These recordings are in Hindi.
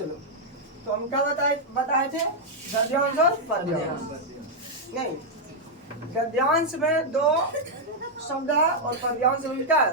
चलो, तो हम क्या बताए थे गद्यांश और पद्यांश। नहीं, गद्यांश में दो शब्द है और पद्यांश में क्या है?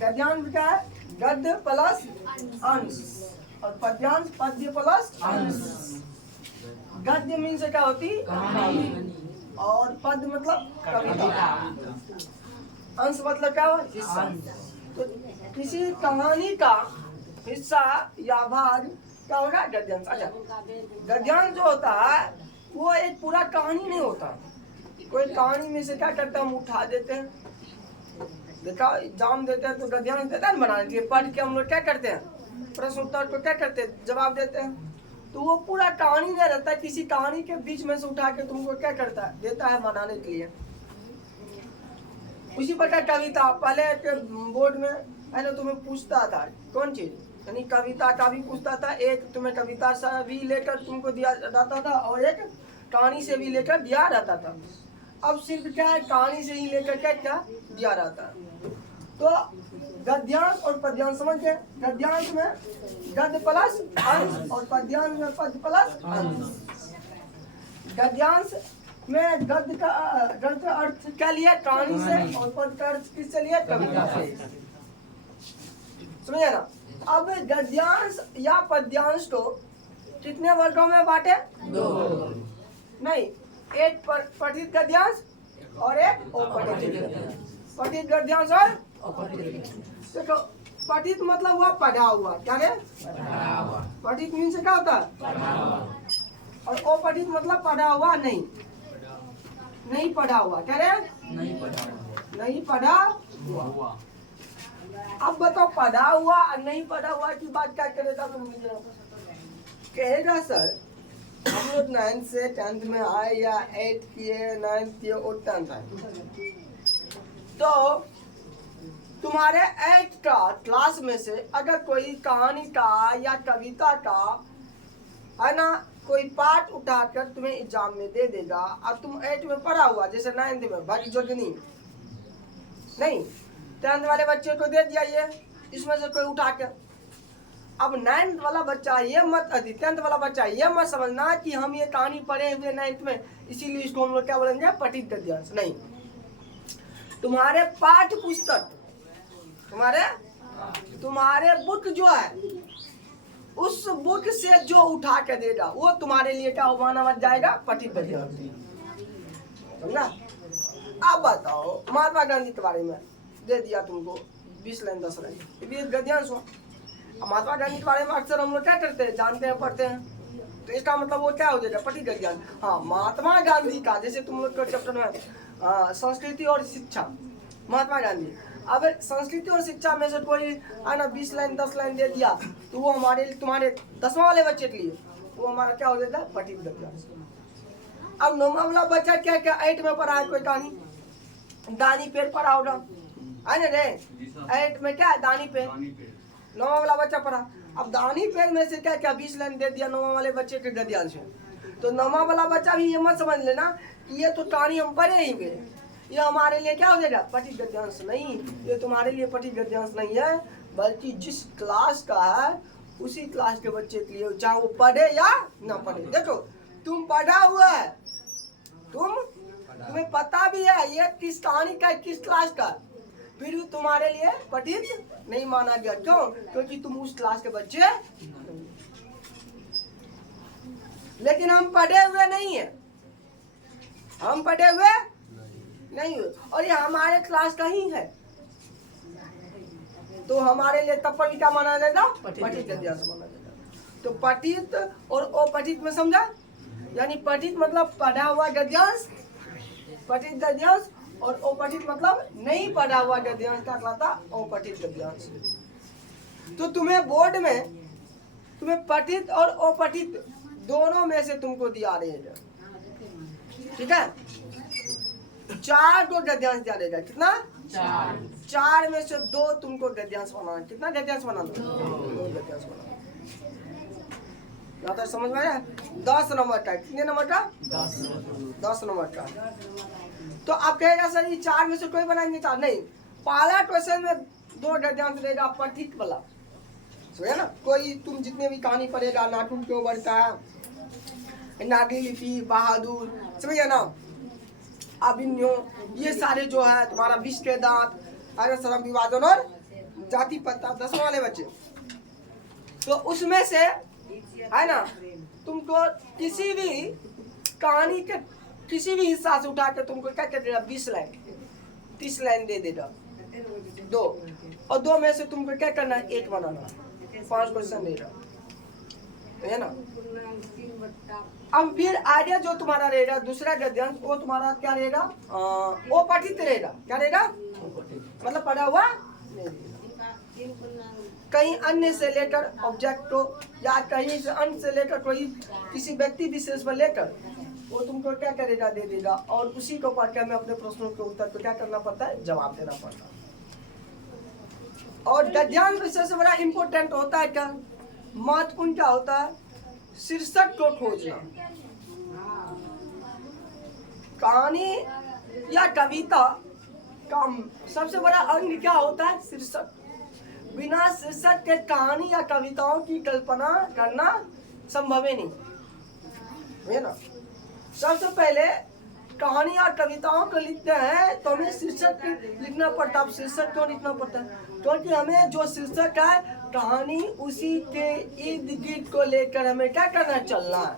गद्यांश क्या है? गद्य प्लस अंश और पद्यांश पद्य प्लस अंश। गद्य मीन से क्या होती और पद मतलब कविता, अंश मतलब क्या हो? हिस्सा। तो किसी कहानी का हिस्सा या भाग क्या होगा? गद्यांश। अच्छा, गद्यांश जो होता है वो एक पूरा कहानी नहीं होता। कोई कहानी में से क्या करते हैं, हम उठा देते हैं, देखा एग्जाम देते हैं तो गद्यांश देता है ना बनाने के लिए, पढ़ के हम लोग क्या करते हैं, प्रश्न उत्तर को क्या करते हैं, जवाब देते हैं। तो वो पूरा कहानी नहीं रहता, किसी कहानी के बीच में से उठा के तुमको क्या करता है, देता है बनाने के लिए। उसी प्रकार कविता, पहले के बोर्ड में है ना तुम्हें पूछता था कौन चीज, यानी कविता का भी पूछता था, एक तुम्हें कविता से भी लेकर तुमको दिया जाता था और एक कहानी से भी लेकर दिया रहता था। अब सिर्फ क्या है, कहानी से ही लेकर क्या दिया रहता है। तो गद्यांश और पद्यांश समझ गए। गद्यांश में गद्य प्लस अंश और पद्यांश में पद प्लस अंश। गद्यांश में गद्य का अर्थ क्या लिया, कहानी से, और पद का अर्थ किससे लिया, कविता से। समझे ना। अब गद्यांश या पद्यांश को कितने वर्गों में बांटे? दो। नहीं, एक पठित गद्यांश और एक अपठित गद्यांश। पठित गद्यांश और देखो, पठित मतलब हुआ पढ़ा हुआ, क्या है पठित मीन से क्या होता है, और अपठित मतलब पढ़ा हुआ नहीं पढ़ा हुआ, क्या रे, नहीं पढ़ा हुआ। अब बताओ, पढ़ा हुआ और नहीं पढ़ा हुआ की बात क्या करेगा तुम मुझे कहेगा सर हम लोग 9th से 10th में आए या 8th किए 9th किए और 10th आए, तो तुम्हारे 8th का क्लास में से अगर कोई कहानी का या कविता का है ना कोई पार्ट उठाकर तुम्हें एग्जाम में दे देगा और तुम 8th में पढ़ा हुआ, जैसे 9th में भागी जोगनी नहीं, 10th वाले बच्चे को दे दिया ये, इसमें से कोई उठा के। अब 9th वाला बच्चा ये मत 10th वाला बच्चा ये मत समझना कि हम ये कहानी पढ़े हुए 9th में, इसीलिए इसको हम लोग क्या बोलेंगे, पठित गद्यांश। नहीं, तुम्हारे पाठ्य पुस्तक, तुम्हारे बुक जो है, उस बुक से जो उठा के देगा वो तुम्हारे लिए क्या माना मत जाएगा, पठित गद्यांश। समझना। अब बताओ, महात्मा गांधी के बारे में दे दिया तुमको 20 लाइन 10 लाइन, ये गद्यांश हुआ। महात्मा गांधी के बारे में अक्सर हम लोग क्या करते हैं, जानते हैं, पढ़ते हैं, तो इसका मतलब वो क्या हो जाएगा, पठित गद्यांश। हाँ, महात्मा गांधी का जैसे तुम लोग के चैप्टर में संस्कृति और शिक्षा, महात्मा गांधी, अब संस्कृति और शिक्षा में से कोई है ना 20 लाइन 10 लाइन दे दिया, तो वो हमारे तुम्हारे 10वां वाले बच्चे के लिए वो हमारा क्या हो जाता है, पठित गद्यांश। अब 9वां वाला बच्चा क्या क्या 8 में पढ़ा है कोई कहानी, दानी पेड़ पढ़ा होगा, है ना रे, 8 में क्या है, दानी पेड़, 9वां वाला बच्चा पढ़ा। अब दानी पेड़ में से क्या क्या 20 लाइन दे दिया 9वां वाले बच्चे के गद्यांश में, तो 9वां वाला बच्चा भी ये मत समझ लेना कि ये तो कहानी हम पढ़े ही हुए, ये हमारे लिए क्या हो जाएगा, पठित गद्यांश। नहीं, ये तुम्हारे लिए पठित गद्यांश नहीं है, बल्कि जिस क्लास का है उसी क्लास के बच्चे के लिए, चाहे वो पढ़े या ना पढ़े। देखो, तुम पढ़ा हुआ है, तुम्हें पता भी है ये किस कहानी का, किस क्लास का, फिर भी तुम्हारे लिए पठित नहीं माना गया। क्यों? क्योंकि तुम उस क्लास के बच्चे। लेकिन हम पढ़े हुए नहीं है, हम पढ़े हुए नहीं हुए और ये हमारे क्लास का ही है, तो हमारे लिए तब पर क्या माना जाएगा, पठित गद्यांश माना जाएगा। तो पठित और अपठित में समझा, यानी पठित मतलब पढ़ा हुआ गद्यांश, पठित गद्यांश, और अपठित मतलब नहीं पढ़ा हुआ गद्यांश का कहलाता अपठित गद्यांश। तो तुम्हें बोर्ड में तुम्हें पठित और अपठित दोनों में से तुमको दिया रहेगा, ठीक है, 4 को गद्यांश दिया रहेगा। कितना? 4 में से 2 तुमको गद्यांश बनाना। कितना गद्यांश बनाना? 2 गद्यांश बनाना। यहाँ तक समझ में आया? 10 नंबर का, कितने नंबर का? 10 नंबर का। तो आप कहेगा सर ये 4 में से कोई बनाएंगे 4? नहीं, पहला क्वेश्चन में 2 गद्यांश देगा पठित वाला, है ना। कोई तुम जितने भी कहानी पढ़ेगा, नाटुन क्यों बढ़ता है, नागी लिपि, बहादुर, समझिए ना, अभिन्यो, ये सारे जो है तुम्हारा विष के दांत, श्रम विभाजन और जाति पत्ता, 10 वाले बच्चे। तो उसमें से है ना तुमको किसी भी कहानी के किसी भी हिस्सा से उठा के तुमको क्या कर देगा, 20 लाइन 30 लाइन दे देगा, 2 और 2 में से तुमको क्या करना है, 1 बनाना, 5 क्वेश्चन देगा, है ना। अब फिर आइडिया जो तुम्हारा रहेगा दूसरा गद्यांश, वो तुम्हारा क्या रहेगा, वो पठित रहेगा। क्या रहेगा, मतलब पढ़ा हुआ कहीं अन्य से लेकर ऑब्जेक्ट को, या कहीं से अन्य से लेकर कोई किसी व्यक्ति विशेष पर लेकर वो तुमको क्या करेगा, दे देगा, और उसी को पढ़ के हमें अपने प्रश्नों के उत्तर को क्या करना पड़ता है, जवाब देना पड़ता है। और गद्यांश विषय से बड़ा इम्पोर्टेंट होता है क्या, महत्वपूर्ण क्या होता है, शीर्षक को खोजना। कहानी या कविता का सबसे बड़ा अंग क्या होता है, शीर्षक। बिना शीर्षक के कहानी या कविताओं की कल्पना करना संभव ही नहीं, है ना। सबसे पहले कहानी या कविताओं को लिखते हैं तो हमें शीर्षक लिखना पड़ता है। शीर्षक क्यों लिखना पड़ता है, क्योंकि हमें जो शीर्षक है कहानी उसी के इर्द गिर्द को लेकर हमें क्या करना, चलना है।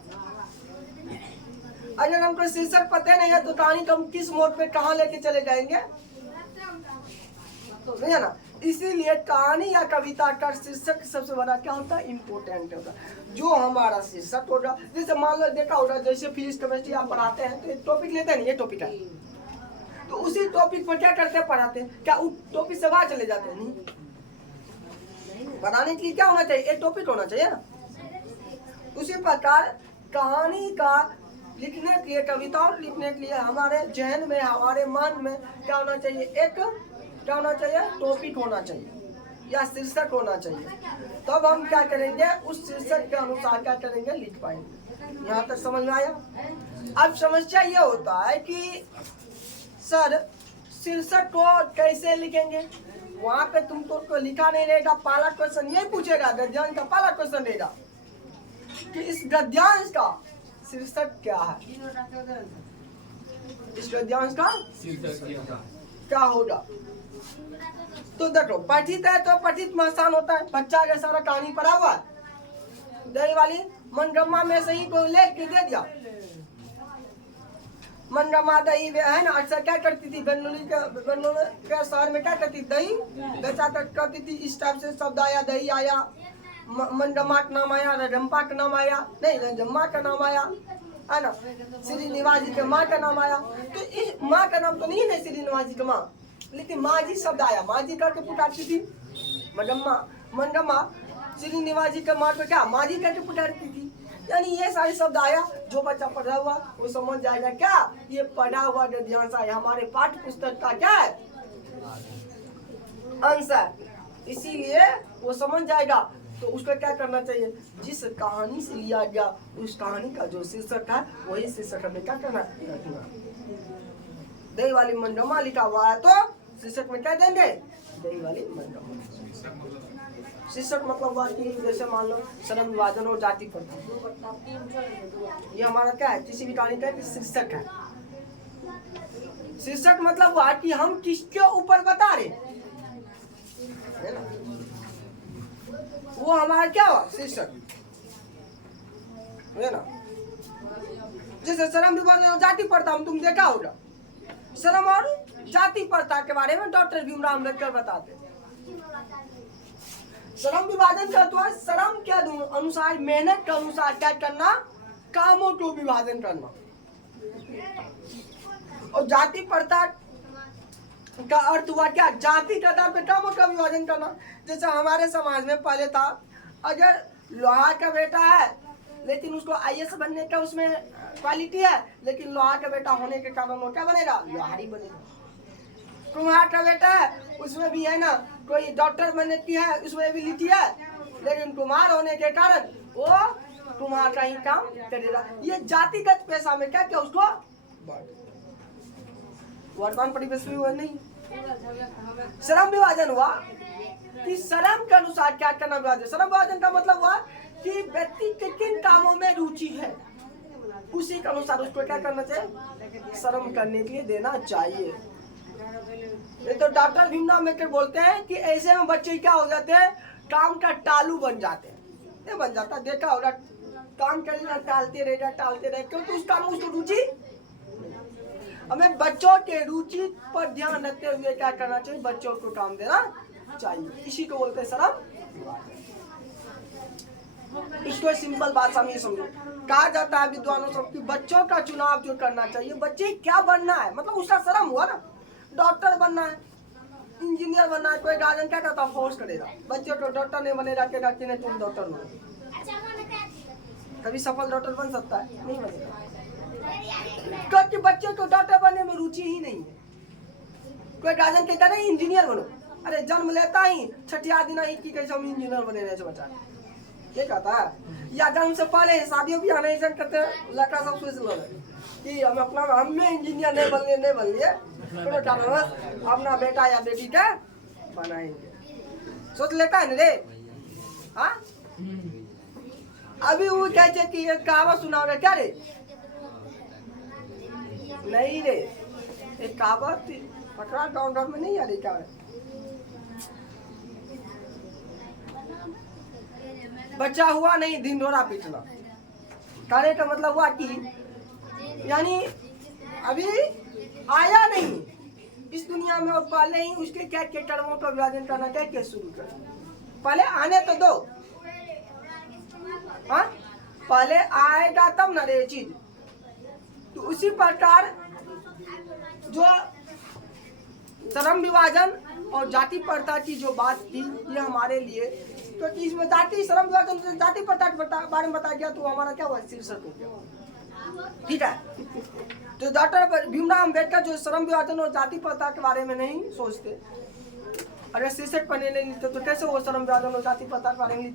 अगर हमको शीर्षक पता नहीं है तो कहानी को हम किस मोड पे कहाँ लेके चले जाएंगे, नहीं है ना। इसीलिए कहानी या कविता का शीर्षक सबसे बड़ा क्या होता है, इम्पोर्टेंट होता है। जो हमारा शीर्षक होगा, जैसे मान लो देखा होगा, जैसे फिजिक्स केमिस्ट्री आप पढ़ाते हैं तो एक टॉपिक लेते हैं, ये टॉपिक है, तो उसी टॉपिक पर क्या करते हैं, पढ़ाते हैं। क्या उस टॉपिक से बाहर चले जाते हैं, नहीं। बनाने के लिए क्या होना चाहिए, एक टॉपिक होना चाहिए ना। उसी प्रकार कहानी का लिखने के लिए, कविताओं लिखने के लिए हमारे जहन में, हमारे मन में क्या होना चाहिए, एक क्या होना चाहिए, टॉपिक होना चाहिए या शीर्षक होना चाहिए। तब हम क्या करेंगे, उस शीर्षक के अनुसार क्या करेंगे, लिख पाएंगे। यहाँ तक समझ में आया। अब समस्या ये होता है कि सर शीर्षक को कैसे लिखेंगे, वहाँ पे तुमको लिखा नहीं रहेगा। पहला क्वेश्चन यही पूछेगा, गद्यांश का पहला क्वेश्चन रहेगा कि इस गद्यांश का शीर्षक क्या है, इस गद्यांश का क्या होगा। तो देखो पठित है तो पठित में आसान होता है, बच्चा का सारा कहानी पढ़ा हुआ है। दही वाली मनगम्मा में से ही कोई लेख के दे दिया। मनगम्मा दही है ना, अक्सर क्या करती थी, बेंगलुरु के शहर में क्या करती, दही बेचा करती थी। इस टाइप से शब्द आया, दही आया, मनगम्मा का नाम आया, रजम्पा का नाम आया, नहीं रजम्मा का नाम आया, है ना। श्रीनिवास जी के माँ का नाम आया, तो इस माँ का नाम तो नहीं है श्रीनिवास जी की माँ, लेकिन माँ जी शब्द आया, माँ जी करके पुकारती थी। मनगम्मा श्रीनिवास जी के माँ को क्या, माँ जी करके पुकारती थी। यानी ये सारे शब्द आया, जो बच्चा पढ़ा हुआ वो समझ जाएगा क्या, ये पढ़ा हुआ गद्यांश आया, हमारे पाठ्य पुस्तक का क्या है, अंश है। इसीलिए वो समझ जाएगा। तो उसको क्या करना चाहिए, जिस कहानी से लिया गया उस कहानी का जो शीर्षक है वही शीर्षक हमें क्या करना है। दही वाली मनगम्मा लिखा हुआ है तो शीर्षक में क्या देंगे, दही वाली मनगम्मा। शीर्षक मतलब हुआ कि जैसे मान लो श्रम विभाजन और जाति प्रथा, ये हमारा क्या है, किसी भी कहानी का शीर्षक है। शीर्षक मतलब हुआ कि हम किसके ऊपर बता रहे है ना, वो हमारा क्या हुआ, शीर्षक है ना। जैसे श्रम विभाजन और जाति प्रथा तुम देखा होगा, श्रम और जाति प्रथा के बारे में डॉक्टर भीमराव अम्बेडकर बताते। श्रम विभाजन का तो श्रम के अनुसार, मेहनत के अनुसार क्या करना, कामों को विभाजन करना। और जाति प्रथा का अर्थ हुआ क्या, जाति के आधार पर कामों का विभाजन करना। जैसे हमारे समाज में पहले था, अगर लोहार का बेटा है लेकिन उसको आईएएस बनने का उसमें क्वालिटी है, लेकिन लोहार का बेटा होने के कारण वो क्या बनेगा, लोहारी बनेगा। कुम्हार का बेटा है, उसमें भी है ना कोई डॉक्टर बनने की है, उसमें भी लिखी है, लेकिन कुम्हार होने के कारण वो कुम्हार का ही काम करेगा। ये जातिगत पेशा में क्या क्या उसको वर्तमान परिवेश में हुआ नहीं। श्रम विभाजन हुआ कि श्रम के अनुसार क्या करना विभाजन। श्रम विभाजन का मतलब हुआ कि व्यक्ति के किन कामों में रुचि है उसी के अनुसार उसको क्या करना चाहिए, श्रम करने के लिए देना चाहिए। ये तो डॉक्टर भीमराव अम्बेडकर बोलते हैं कि ऐसे में बच्चे क्या हो जाते हैं, काम का टालू बन जाते हैं। ये बन जाता, देखा होगा, काम करेगा टालते रहेगा क्योंकि उस काम में उसको रुचि। हमें बच्चों के रुचि पर ध्यान रखते हुए क्या करना चाहिए, बच्चों को काम देना चाहिए। इसी को बोलते हैं श्रम। इसको सिंपल भाषा में समझो। कहा जाता है विद्वानों से कि बच्चों का चुनाव जो करना चाहिए, बच्चे क्या बनना है, मतलब उसका श्रम हुआ ना। डॉक्टर बनना है, इंजीनियर बनना है, कोई गार्जियन क्या करता है, फोर्स करेगा बच्चे को डॉक्टर नहीं बनेगा, कहगा कि नहीं तुम डॉक्टर बनो। कभी सफल डॉक्टर बन सकता है? नहीं बनेगा, क्योंकि बच्चे को डॉक्टर बनने में रुचि ही नहीं है। कोई गार्जियन कहता नहीं इंजीनियर बनो, अरे जन्म लेता ही छठिया दिन ही कि कैसे हम इंजीनियर बने रहे बच्चा, ये कहता है। या जन्म से पहले शादियों भी आने करते हैं, लड़का सब सोच लो कि हम अपना हमें इंजीनियर नहीं बन लिए अपना बेटा या बेटी का बनाएंगे, सोच लेता है ना रे। हाँ, अभी वो कहते कि एक कहावत सुनाओगे क्या रे? नहीं रे, एक कहावत पकड़ा गाँव में नहीं आ रही क्या? बच्चा हुआ नहीं दिन ढोरा पीटना। कहने का मतलब हुआ कि यानी अभी आया नहीं इस दुनिया में, और पहले ही उसके क्या क्या कर्मों का विभाजन करना, क्या क्या शुरू कर, पहले आने तो दो। हाँ, पहले आएगा तब ना रे चीज। तो उसी प्रकार जो श्रम विभाजन और जाति प्रथा की जो बात थी, ये हमारे लिए, क्योंकि तो इसमें जाति श्रम विभाजन से जाति प्रथा के बारे में बताया गया, तो हमारा क्या हुआ, शीर्षक हो गया। ठीक है, तो डॉक्टर भीमराव अम्बेडकर जो श्रम विभाजन और जाति प्रथा के बारे में नहीं सोचते, अगर शीर्षक पढ़ने नहीं लिखते तो कैसे वो श्रम विभाजन और जाति प्रथा के बारे में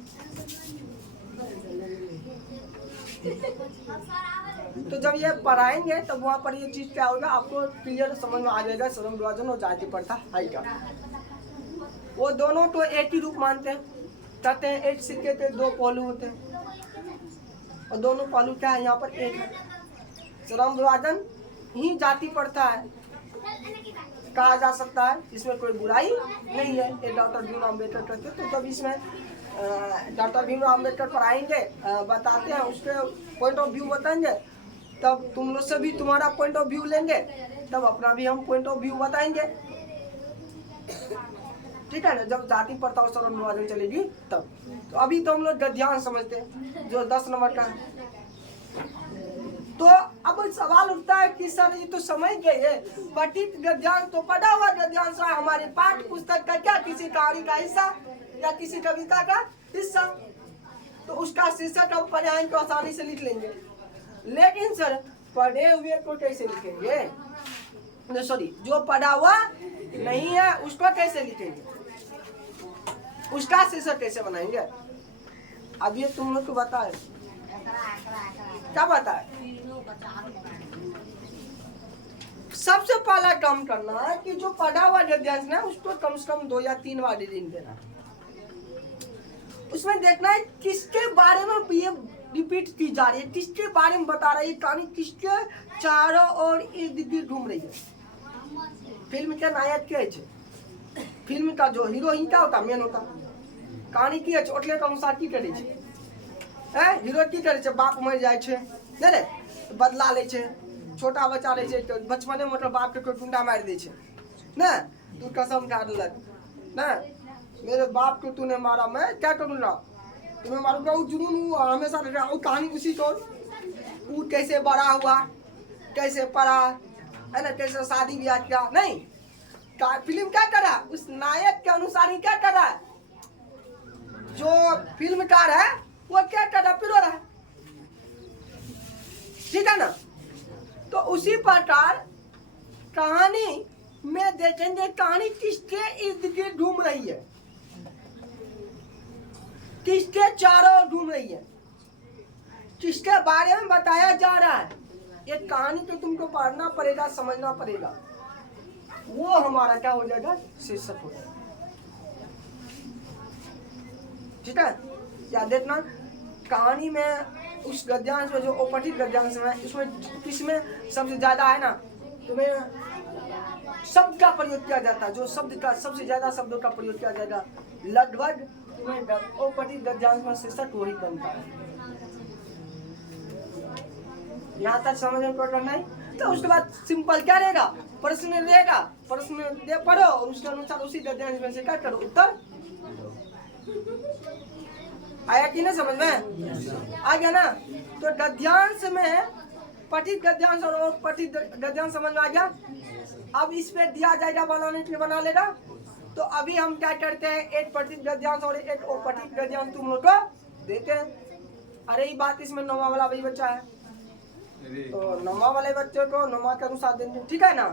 तो जब ये पढ़ाएंगे तब वहाँ पर ये चीज क्या होगा, आपको क्लियर समझ में आ जाएगा। श्रम विभाजन और जाति प्रथा है क्या, वो दोनों तो एक ही रूप मानते हैं, कहते हैं एक सिक्के के दो पहलू होते हैं, और दोनों पहलू क्या है, यहाँ पर एक है। श्रम विभाजन ही जाति प्रथा है कहा जा सकता है, इसमें कोई बुराई नहीं है। ये डॉक्टर भीमराव अम्बेडकर कहते, तो जब इसमें डॉक्टर भीमराव अम्बेडकर पढ़ाएंगे, बताते हैं, उसके पॉइंट ऑफ व्यू बताएंगे, तब तुम लोग से भी तुम्हारा पॉइंट ऑफ व्यू लेंगे, तब अपना भी हम पॉइंट ऑफ व्यू बताएंगे। ठीक है ना, जब जाति प्रथा और श्रम विभाजन चलेगी तब। तो अभी तो हम लोग गद्यांश समझते हैं जो 10 नंबर का है। तो अब सवाल उठता है कि सर ये तो समझ गए, पठित गद्यांश तो पढ़ा हुआ गद्यांश है, हमारे पाठ्य पुस्तक का क्या किसी कहानी का हिस्सा या किसी कविता का हिस्सा, तो उसका शीर्षक हम पढ़े तो आसानी से लिख लेंगे। लेकिन सर पढ़े हुए को कैसे लिखेंगे, सॉरी जो पढ़ा हुआ नहीं है उसको कैसे लिखेंगे, उसका शीर्षक कैसे बनाएंगे? अब ये तुम लोग को बता है, क्या बता है? सबसे पहला काम करना है कि जो पढ़ा हुआ गद्यांश है उसको कम से कम 2 या 3 बार रीडिंग देना। उसमें देखना है किसके बारे में ये रिपीट की जा रही है, किसके बारे में बता रही है कहानी, किसके चारों ओर इर्द गिर्द घूम रही है। फिल्म के नायक क्या है, फिल्म का जो हीरोइन क्या होता, मेन होता, कहानी की ओटले के अनुसार की करे है, हीरो की करे छै, बाप मर जाए छै नहीं रे, बदला ले छै, छोटा बच्चा रहे छै तो बचपने में मतलब बाप के कोई गुंडा मार दे छै ना, तू कसम खा देलक ना, मेरे बाप को तूने मारा, मैं क्या करूँगा, तुम्हें मारूंगा, वो जुनून हुआ हमेशा रह वो कहानी उसी को, वो कैसे बड़ा हुआ, कैसे पढ़ा है ना, कैसे शादी ब्याह किया, नहीं फिल्म क्या करा, उस नायक के अनुसार ही क्या करा, जो फिल्मकार है वो क्या करा, पिरो रहा है। ठीक है ना, तो उसी प्रकार कहानी में देखेंगे कहानी किसके इर्द गिर्द घूम रही है, किसके चारों ओर घूम रही है, किसके बारे में बताया जा रहा है। एक कहानी तो तुमको पढ़ना पड़ेगा, समझना पड़ेगा, वो हमारा क्या हो जाएगा, शीर्षक हो जाएगा। ठीक है, याद देखना कहानी में उस गद्यांश में जो अपठित गद्यांश में इसमें किसमें सबसे ज्यादा है ना, तुम्हें शब्द का प्रयोग किया जाता है, जो शब्द का सबसे ज्यादा शब्दों का प्रयोग किया जाएगा लगभग तुम्हें अपठित गद्यांश में शीर्षक वही बनता है। यहाँ तक समझ में प्रॉब्लम नहीं, तो उसके बाद सिंपल क्या रहेगा, प्रश्न रहेगा, प्रश्न दे पढ़ो और उसके अनुसार उसी गद्यांश में से क्या करो उत्तर। आया कि नहीं समझ में, आ गया ना। तो गद्यांश में पठित गद्यांश और अपठित गद्यांश समझ में आ गया। अब इस पे दिया जाएगा बनाने के लिए बना लेगा। तो अभी हम क्या करते हैं, एक पठित गद्यांश और एक अपठित गद्यांश तुम लोग को देते हैं। अरे ये बात इसमें नौवां वाला वही बच्चा है, तो नौवां वाले बच्चे को नौवां के अनुसार देंगे, ठीक है ना।